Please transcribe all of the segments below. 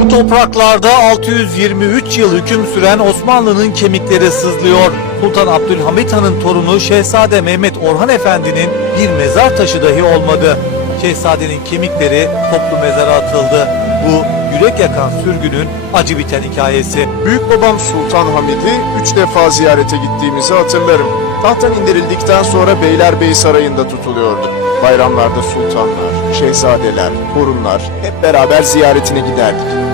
Bu topraklarda 623 yıl hüküm süren Osmanlı'nın kemikleri sızlıyor. Sultan Abdülhamit Han'ın torunu Şehzade Mehmet Orhan Efendi'nin bir mezar taşı dahi olmadı. Şehzadenin kemikleri toplu mezara atıldı. Bu yürek yakan sürgünün acı biten hikayesi. Büyük babam Sultan Hamid'i üç defa ziyarete gittiğimizi hatırlarım. Tahttan indirildikten sonra Beylerbeyi Sarayı'nda tutuluyordu. Bayramlarda sultanlar, şehzadeler, torunlar hep beraber ziyaretine giderdik.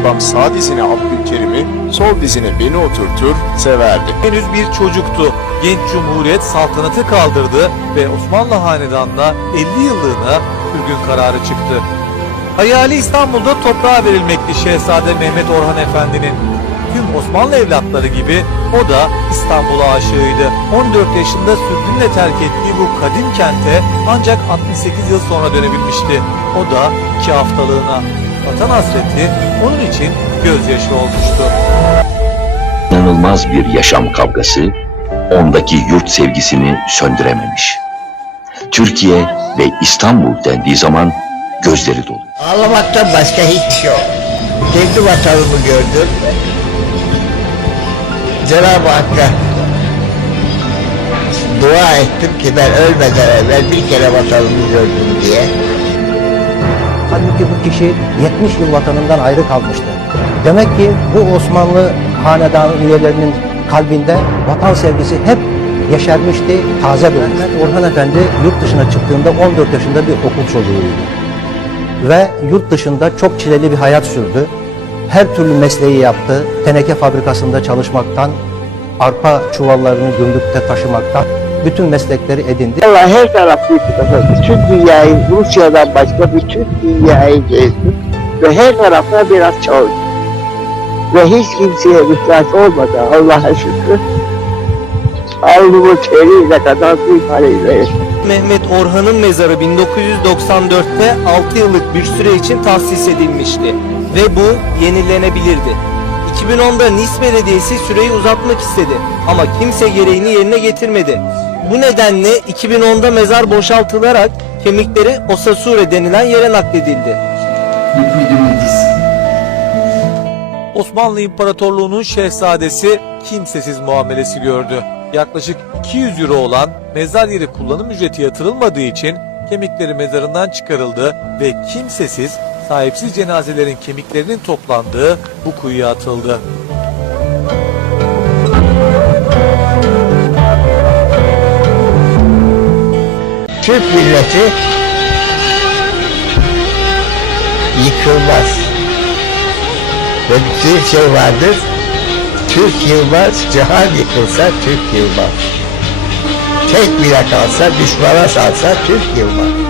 Babam sağ dizine Abdülkerim'i, sol dizine beni oturtur, severdi. Henüz bir çocuktu. Genç Cumhuriyet saltanatı kaldırdı ve Osmanlı Hanedanı'na 50 yıllığına sürgün kararı çıktı. Hayali İstanbul'da toprağa verilmekti Şehzade Mehmet Orhan Efendi'nin. Tüm Osmanlı evlatları gibi o da İstanbul'a aşığıydı. 14 yaşında sürgünle terk ettiği bu kadim kente ancak 68 yıl sonra dönebilmişti. O da iki haftalığına. Vatan hasreti onun için gözyaşı olmuştu. İnanılmaz bir yaşam kavgası ondaki yurt sevgisini söndürememiş. Türkiye ve İstanbul dendiği zaman gözleri dolu. Ağlamaktan başka hiçbir şey yok. Kendi vatanımı gördüm. Cenab-ı Hakk'a dua ettim ki ben ölmeden evvel bir kere vatanımı gördüm diye. Halbuki bu kişi 70 yıl vatanından ayrı kalmıştı. Demek ki bu Osmanlı hanedanı üyelerinin kalbinde vatan sevgisi hep yeşermişti, taze bulmuştu. Orhan Efendi yurt dışına çıktığında 14 yaşında bir okul çocuğuydu. Ve yurt dışında çok çileli bir hayat sürdü. Her türlü mesleği yaptı. Teneke fabrikasında çalışmaktan, arpa çuvallarını gümrükte taşımaktan bütün meslekleri edindi. Allah her tarafı bütün dünyayı Rusya'dan başka bütün dünyayı gezdim ve her tarafta biraz çalıştım. Ve hiç kimseye ihtiyaç olmadı Allah'a şükür. Alnımın teriyle kadar bir parayla yaşadım. Mehmet Orhan'ın mezarı 1994'te 6 yıllık bir süre için tahsis edilmişti ve bu yenilenebilirdi. 2010'da Nice Belediyesi süreyi uzatmak istedi ama kimse gereğini yerine getirmedi. Bu nedenle 2010'da mezar boşaltılarak kemikleri Osasure denilen yere nakledildi. Osmanlı İmparatorluğu'nun şehzadesi kimsesiz muamelesi gördü. Yaklaşık 200 euro olan mezar yeri kullanım ücreti yatırılmadığı için kemikleri mezarından çıkarıldı ve kimsesiz, sahipsiz cenazelerin kemiklerinin toplandığı bu kuyuya atıldı. Türk milleti yıkılmaz. Ve bir şey vardır. Türk yılmaz, cihan yıkılsa Türk yılmaz. Tek bile kalsa, düşmana salsa Türk yılmaz.